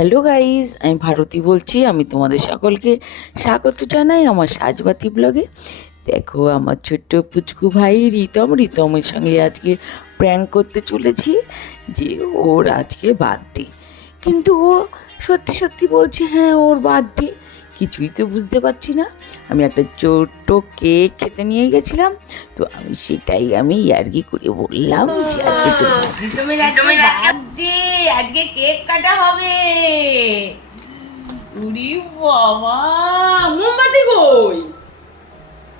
Hello guys, আমি ভারতী বলছি। আমি তোমাদের সকলকে স্বাগত জানাই আমার সাজবাতি ব্লগে। দেখো, আমার ছোট্ট পুচকু ভাই রিতমের সঙ্গে আজকে প্র্যাঙ্ক করতে চলেছি যে ওর আজকে বার্থডে। কিন্তু ও সত্যি সত্যি বলছে হ্যাঁ ওর বার্থডে। কিছুই তো বুঝতে পারছি না। আমি একটা ছোট্ট কেক খেতে নিয়ে গেছিলাম, তো সেটাই আমি ইয়ার্কি করে বললাম যে আজকে তোর বার্থডে, আজকে কেক কাটা হবে। উরি বাবা, মোমবাতি কই?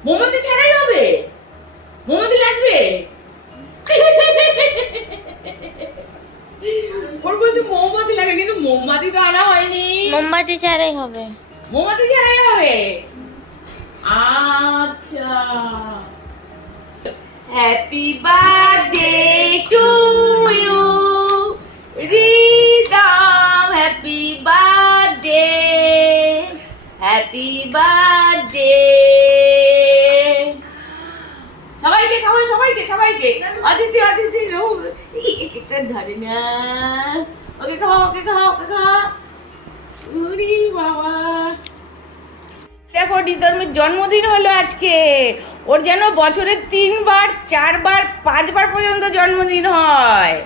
মোমবাতি ছাড়াই হবে? মোমবাতি লাগবে? ওর বলতে মোমবাতি লাগে, কিন্তু মোমবাতি তো আনা হয়নি। মোমবাতি ছাড়াই হবে। মোমবাতি ছাড়াই হবে? আচ্ছা। Happy birthday to you Ridam, happy birthday, happy birthday. সবাইকে খাওয়া, সবাইকে অতিথি একটা ধরে না। ওকে খাওয়া। উরি বাবা, দেখো রিতমের জন্মদিন হলো আজকে। ওর যেন বছরে 3বার 4বার 5বার পর্যন্ত জন্মদিন হয়।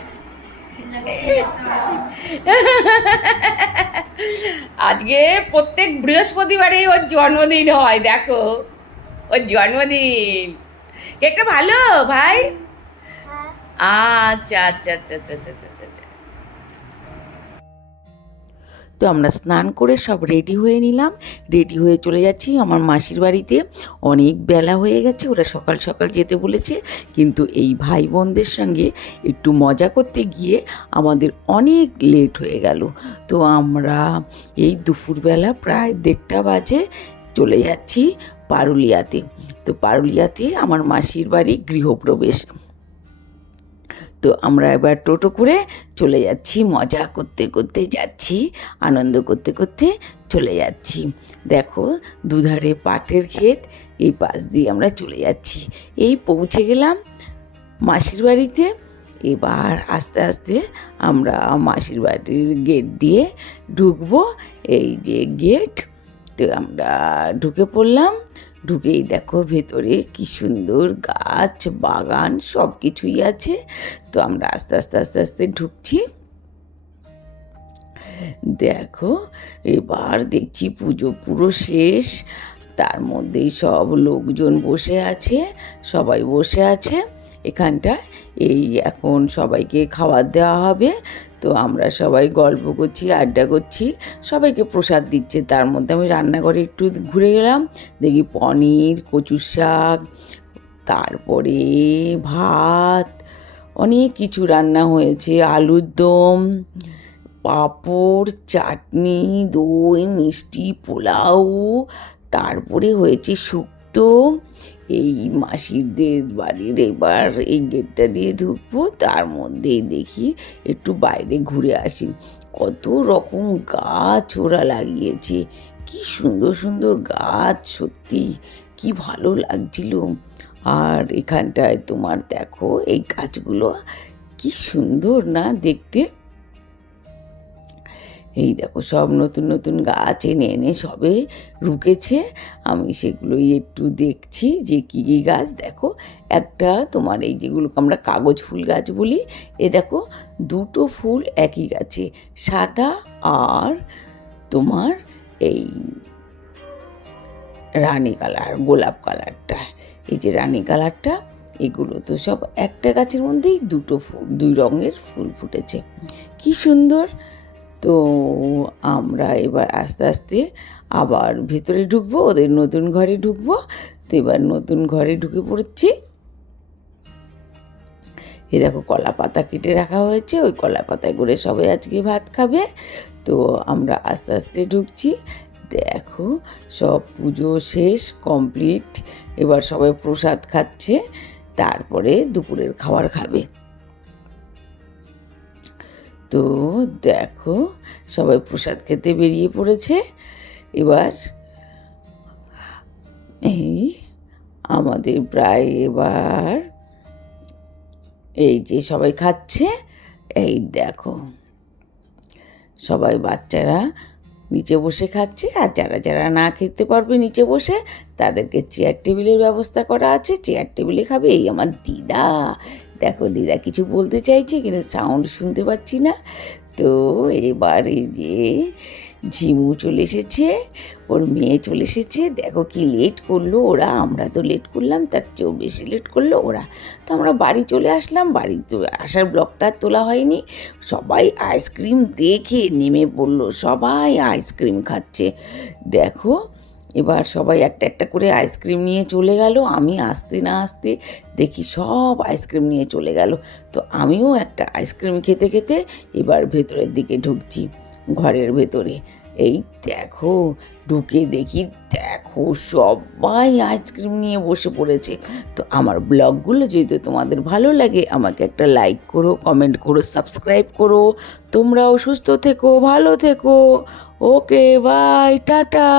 আজকে প্রত্যেক বৃহস্পতিবারেই ওর জন্মদিন হয়। দেখো ওর জন্মদিন। কেকটা ভালো ভাই? আচ্ছা। তো আমরা স্নান করে সব রেডি হয়ে নিলাম, রেডি হয়ে চলে যাচ্ছি আমার মাসির বাড়িতে। অনেক বেলা হয়ে গেছে, ওরা সকাল সকাল যেতে বলেছে, কিন্তু এই ভাই বোনদের সঙ্গে একটু মজা করতে গিয়ে আমাদের অনেক লেট হয়ে গেল। তো আমরা এই দুপুরবেলা প্রায় 1:30 বাজে চলে যাচ্ছি পারুলিয়াতে। তো পারুলিয়াতে আমার মাসির বাড়ি গৃহপ্রবেশ। তো আমরা এবার টোটো করে চলে যাচ্ছি, মজা করতে যাচ্ছি, আনন্দ করতে চলে যাচ্ছি। দেখো দুধারে পাটের ক্ষেত, এই পাশ দিয়ে আমরা চলে যাচ্ছি। এই পৌঁছে গেলাম মাসির বাড়িতে। এবার আস্তে আস্তে আমরা মাসির বাড়ির গেট দিয়ে ঢুকবো। এই যে গেট, তো আমরা ঢুকে পড়লাম। ঢুকেই দেখো ভেতরে কি সুন্দর গাছ বাগান সব কিছুই আছে। তো আমরা আস্তে ঢুকছি। দেখো এবার দেখছি পুজো পুরো শেষ, তার মধ্যেই সব লোকজন বসে আছে, সবাই বসে আছে এখানটায়। এই এখন সবাইকে খাবার দেওয়া হবে। তো আমরা সবাই গল্প করছি, আড্ডা করছি, সবাইকে প্রসাদ দিচ্ছে। তার মধ্যে আমি রান্নাঘরে একটু ঘুরে গেলাম, দেখি পনির, কচুর শাক, তারপরে ভাত, অনেক কিছু রান্না হয়েছে, আলুর দম, পাঁপড়, চাটনি, দই, মিষ্টি, পোলাও, তারপরে হয়েছে শুক্তো। এই মাসিদের বাড়ির এবার এই গেটটা দিয়ে ঢুকবো, তার মধ্যেই দেখি একটু বাইরে ঘুরে আসি। কত রকম গাছ ওরা লাগিয়েছে, কি সুন্দর গাছ, সত্যি কি ভালো লাগছিল। আর এখানটায় তোমার দেখো এই গাছগুলো কি সুন্দর না দেখতে। এই দেখো সব নতুন গাছ এনে সবে রুকেছে। আমি সেগুলোই একটু দেখছি যে কী গাছ। দেখো একটা তোমার এই যেগুলোকে আমরা কাগজ ফুল গাছ বলি, এ দেখো 2টো ফুল একই গাছে, সাদা আর তোমার এই রানী কালার, গোলাপ কালারটা, এই যে রানী কালারটা, এগুলো তো সব একটা গাছের মধ্যেই 2টো ফুল, 2 রঙের ফুল ফুটেছে, কি সুন্দর। তো আমরা এবার আস্তে আবার ভেতরে ঢুকবো, ওদের নতুন ঘরে ঢুকবো। তো এবার নতুন ঘরে ঢুকে পড়েছি। এ দেখো কলা পাতা কেটে রাখা হয়েছে, ওই কলা পাতায় করে সবাই আজকে ভাত খাবে। তো আমরা আস্তে ঢুকছি। দেখো সব পুজো শেষ, কমপ্লিট। এবার সবাই প্রসাদ খাচ্ছে, তারপরে দুপুরের খাবার খাবে। তো দেখো সবাই প্রসাদ খেতে বেরিয়ে পড়েছে। এবার এই আমাদের প্রায় এবার এই যে সবাই খাচ্ছে, এই দেখো সবাই বাচ্চারা নিচে বসে খাচ্ছে, আর যারা যারা না খেতে পারবে নিচে বসে তাদেরকে চেয়ার টেবিলের ব্যবস্থা করা আছে, চেয়ার টেবিলে খাবে। এই আমার দিদা, দেখো দিদা কিছু বলতে চাইছে কিন্তু সাউন্ড শুনতে পাচ্ছি না। তো এবার এই যে ঝিমু চলে এসেছে, ওর মেয়ে চলে এসেছে, দেখো কি লেট করলো ওরা, আমরা তো লেট করলাম, তার চেয়েও বেশি লেট করলো ওরা। তো আমরা বাড়ি চলে আসলাম, বাড়ি আসার ব্লগটা তোলা হয়নি। সবাই আইসক্রিম দেখে নেমে পড়লো, সবাই আইসক্রিম খাচ্ছে। দেখো এবার সবাই একটা একটা করে আইসক্রিম নিয়ে চলে গেল, আমি আসতে না আসতে দেখি সব আইসক্রিম নিয়ে চলে গেল। তো আমিও একটা আইসক্রিম খেতে খেতে এবার ভেতরের দিকে ঢুকছি, ঘরের ভেতরে। এই দেখো ঢুকে দেখি, দেখো সবাই আইসক্রিম নিয়ে বসে পড়েছে। তো আমার ব্লগগুলো যদি তোমাদের ভালো লাগে আমাকে একটা লাইক করো, কমেন্ট করো, সাবস্ক্রাইব করো। তোমরাও সুস্থ থেকো, ভালো থেকো। ওকে, বাই, টাটা।